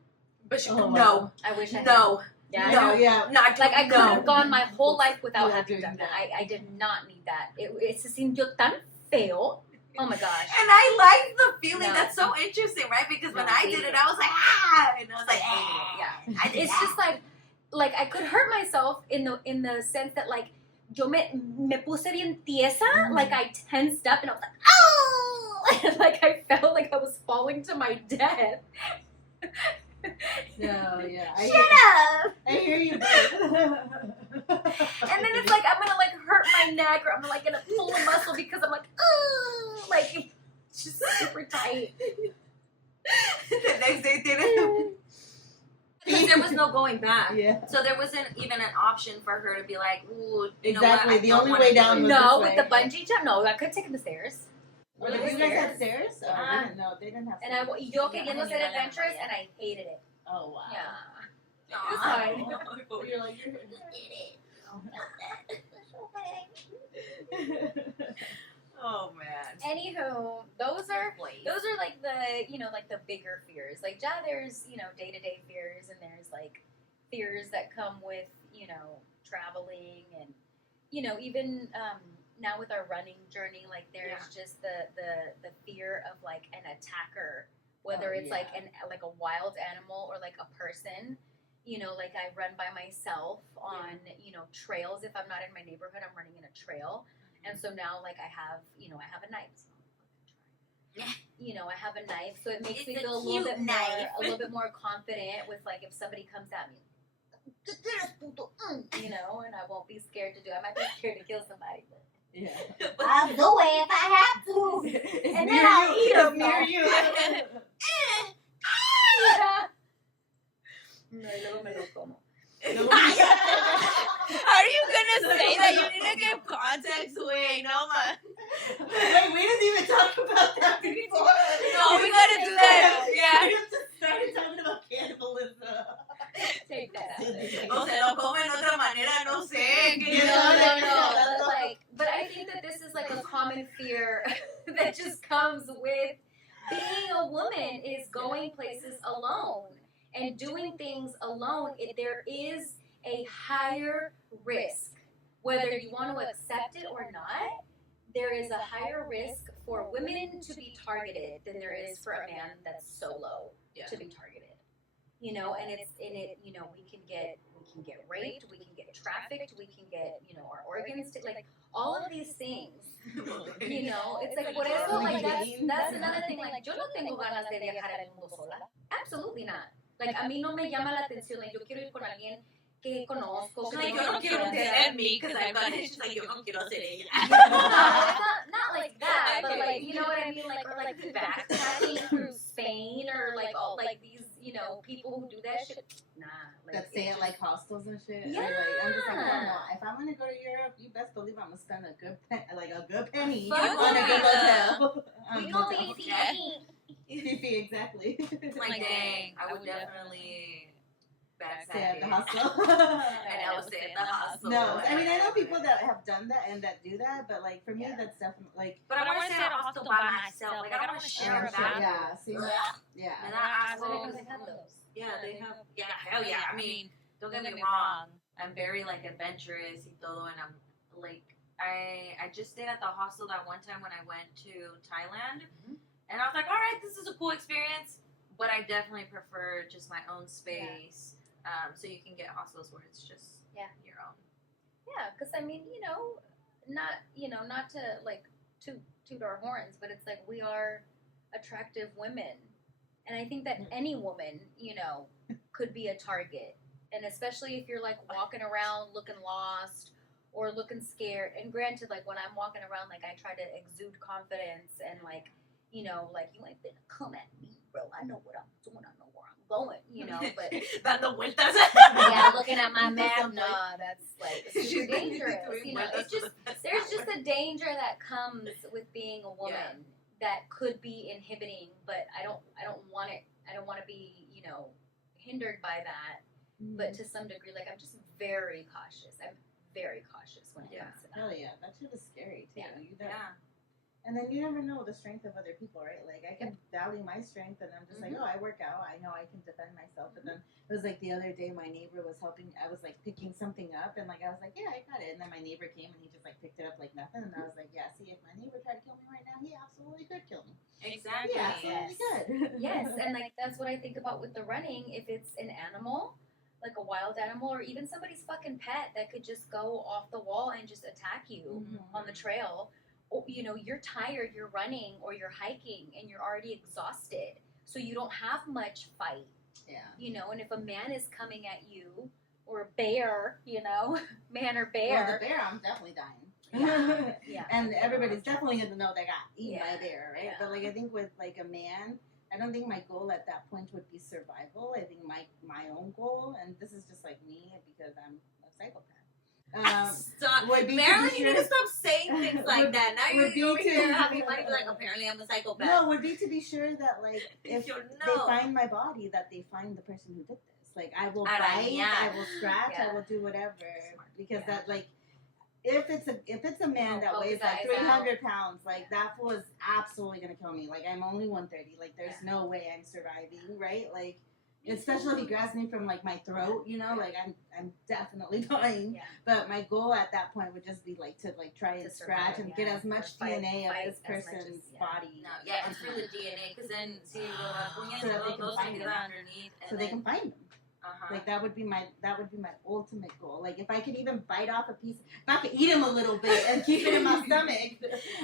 But you no, I wish I hadn't. No. Yeah, no, yeah. Like I could have gone my whole life without having done that. I did not need that. It se sintió tan feo. Oh my gosh. And I like the feeling. That's so interesting, right? Because when I did it, I was like, ah! And I was like, yeah. It's just like I could hurt myself in the sense that like yo me puse bien tiesa, like I tensed up and I was like, oh! And like I felt like I was falling to my death. No, yeah. Shut up! I hear you. And then it's like I'm gonna like hurt my neck, or I'm like gonna pull a muscle because I'm like, oh, like it's just super tight. The next day, because there was no going back. Yeah. So there wasn't even an option for her to be like, ooh, you know exactly. what? The only way down was no, this with way. the bungee jump, no, I could have taken the stairs. Really? You guys had stairs? Oh, they didn't have stairs. And yo queriendo ser adventurous, and I hated it. Oh, wow. Yeah. It was fine. You're like, you Oh man. Anywho, those are like the, you know, like the bigger fears. Like there's, you know, day-to-day fears, and there's like fears that come with, you know, traveling, and you know, even now with our running journey, like there's just the fear of like an attacker, whether it's like a wild animal or like a person. You know, like I run by myself on trails. If I'm not in my neighborhood, I'm running in a trail, and so now like I have a knife. I have a knife, so it makes me feel a little bit more confident with like if somebody comes at me, and I won't be scared to do it. I might be scared to kill somebody, but I'll do it if I have to. And then I'll eat them. Near you. No, y luego me lo como. Are you gonna say that you need to give context? Wait, no man. Wait, we didn't even talk about that before. No, we gotta do that. Yeah. We just started talking about cannibalism. Take that out. O se lo comen de otra manera, no sé. No. But I think that this is like a common fear that just comes with being a woman is going places alone and doing things alone. There is a higher risk, whether you want to accept it or not. There is a higher risk for women to be targeted than there is for a man that's solo to be targeted. And it's in it. We can get raped, we can get trafficked, we can get our organs like all of these things. It's like por eso like that's another thing. Like yo no tengo ganas de viajar al mundo sola. Absolutely not. Like a mí no me llama la atención. Like yo quiero ir con alguien que conozco. Like yo no quiero tener me because I've done it. She's like yo no quiero ser ella. Not like that, but like you know what I mean. Like or like backpacking through Spain or like all like these people who do that shit. Nah. Like, that stay at like hostels and shit. Yeah. I'm just like, I don't know. If I'm gonna go to Europe, you best believe I'm gonna spend a good penny Fuck on a good hotel. We gonna be Fifi, exactly. Like dang, I would definitely stay at the hostel. And I would stay at the hostel. No, I mean I know people that have done that and that do that, but like for me that's definitely like. But I want to stay at a hostel by myself. Like I don't want to share a bathroom. Yeah, see, yeah. And they have. Yeah, hell yeah. I mean, don't get me wrong. I'm very like adventurous y todo, and I'm like I just stayed at the hostel that one time when I went to Thailand, and I was like, all right, this is a cool experience, but I definitely prefer just my own space. So you can get hostels where it's just your own. Yeah, because I mean, not to like toot our horns, but it's like we are attractive women. And I think that any woman, could be a target. And especially if you're like walking around looking lost or looking scared. And granted, like when I'm walking around, like I try to exude confidence and like, like you ain't finna come at me, bro. I know what I'm doing. I know where I'm going, but Dando vueltas. yeah, looking at my map, nah, that's like super dangerous. It's just there's just a danger that comes with being a woman. That could be inhibiting, but I don't want it. I don't want to be, hindered by that. But to some degree, like I'm just very cautious. I'm very cautious when it comes to that. Hell yeah, that shit is scary too. Yeah. And then you never know the strength of other people, right? Like I can value my strength, and I'm just like, oh, I work out. I know I can defend myself. But then it was like the other day, my neighbor was helping. I was like picking something up, and like I was like, yeah, I got it. And then my neighbor came, and he just like picked it up like nothing. And I was like, yeah, see, if my neighbor tried to kill me right now, he absolutely could kill me. Exactly. Yeah, absolutely could. Yes, and like that's what I think about with the running. If it's an animal, like a wild animal, or even somebody's fucking pet that could just go off the wall and just attack you on the trail. You're tired, you're running or you're hiking and you're already exhausted. So you don't have much fight. Yeah. And if a man is coming at you or a bear, man or bear. Well, the bear, I'm definitely dying. Yeah. And everybody's definitely going to know they got eaten by a bear, right? Yeah. But like I think with like a man, I don't think my goal at that point would be survival. I think my own goal, and this is just like me because I'm a psychopath. Stop. Marilyn, you need to stop saying things like that. Now you're over here having money like, apparently I'm a psychopath. No, would be to be sure that like if they find my body, that they find the person who did this. Like I will bite, I will scratch, I will do whatever. Because that like if it's a man that weighs like 300 pounds, like that fool is absolutely gonna kill me. Like I'm only 130. Like there's no way I'm surviving, right? Like Especially if he grabs me from like my throat, you know, like I'm definitely dying. Yeah. But my goal at that point would just be like to like try and scratch and get as much DNA of this person's body. No, yeah, it's for the DNA, because then si lo rasguñas, So that they todo can se find queda them. underneath, So they can find them. Uh-huh. Like that would be my ultimate goal. Like if I could even bite off a piece, if I could eat him a little bit and keep it in my stomach,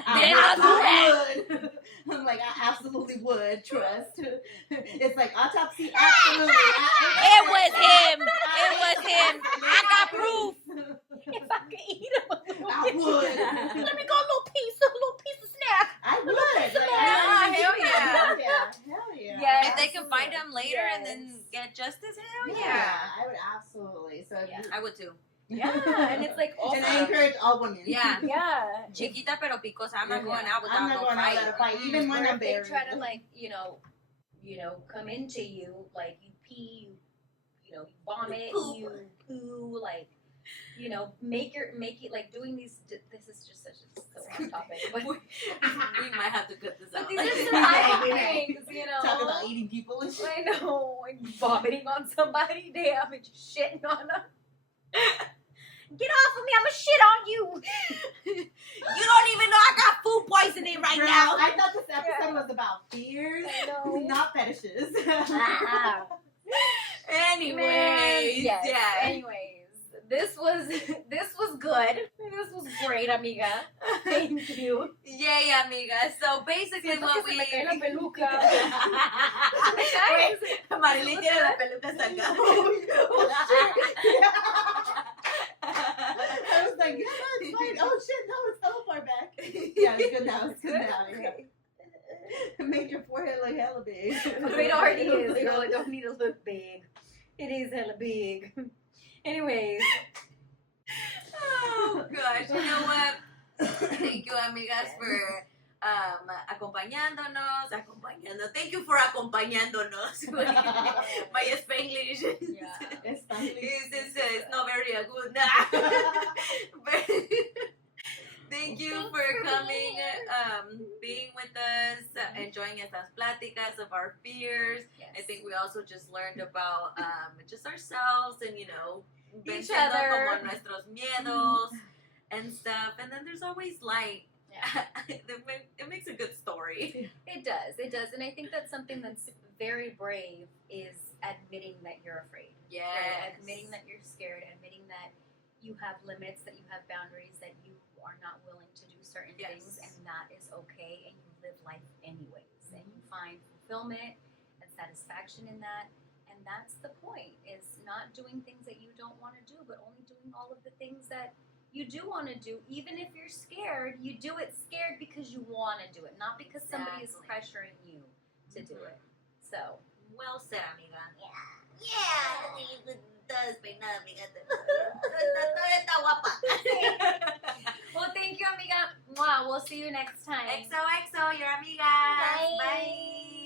I would. I'm like, I absolutely would. Trust. It's like autopsy. Absolutely. It was him. It was him. I got proof. If I could eat him, I would. let me go a little piece of snack. I would. Hell yeah. Hell yeah. Yeah, If they can find him later and then get justice, hell yeah. I would absolutely. So if you- I would too. Yeah, and it's like and I encourage all women. Yeah. Yeah. Chiquita pero picosa. I'm not going out without I'm not going out without a fight, even when Or I'm if they buried. try to like, you know, come into you, like you pee, you vomit, you poo, like, make it like doing these. This is just such a off topic, but We might have to cut this but out. these are survival things, Talk about eating people and shit. I know, like vomiting on somebody, damn, and just shitting on them. Get off of me! I'ma shit on you. You don't even know I got food poisoning right Girl, now. I thought this episode was about fears, I know. not fetishes. Anyways, yes. yeah. Anyways, this was good. This was great, amiga. Thank you. Yay, amiga. So basically what we... me cae la peluca. Wait, Marilyn tiene la peluca hasta acá. I was like, yeah, no, it's fine. Oh shit, no, it's hella far back. Yeah, it's good now. It's good now. Yeah. It made your forehead look hella big. It already is, girl. It don't need to look big. It is hella big. Anyways. Oh gosh, you know what? Thank you, amigas, for acompañándonos. Thank you for acompañándonos. My Spanglish is not very good. But thank you for coming, being with us, enjoying estas pláticas of our fears. Yes. I think we also just learned about just ourselves and, Each venciendo other. como nuestros miedos and stuff. And then there's always light. Yeah. It makes a good story. It does. And I think that's something that's very brave is admitting that you're afraid. Yes. Right? Admitting that you're scared, admitting that you have limits, that you have boundaries, that you are not willing to do certain things, and that is okay, and you live life anyways, and you find fulfillment and satisfaction in that, and that's the point, is not doing things that you don't want to do, but only doing all of the things that you do want to do. Even if you're scared, you do it scared because you want to do it, not because somebody is pressuring you to do it. So, Well said, amiga. Yeah, toda despeinada, amiga. Todavía está guapa. well, thank you, amiga. Mwah. We'll see you next time. XOXO, your amigas. Bye. Bye.